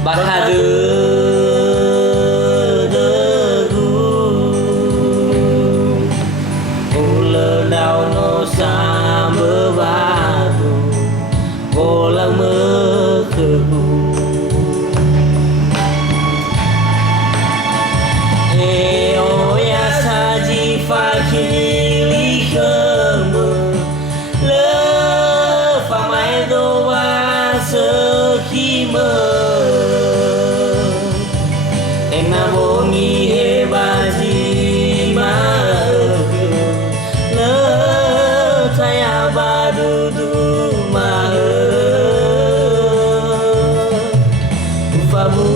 Bahadur Ula đau nó xa mơ badu Bola mơ kebu Eo ya saji fakili kemu Le famai doa sekime Ena bongi hebaji ma Le saya badudu ma Ufamu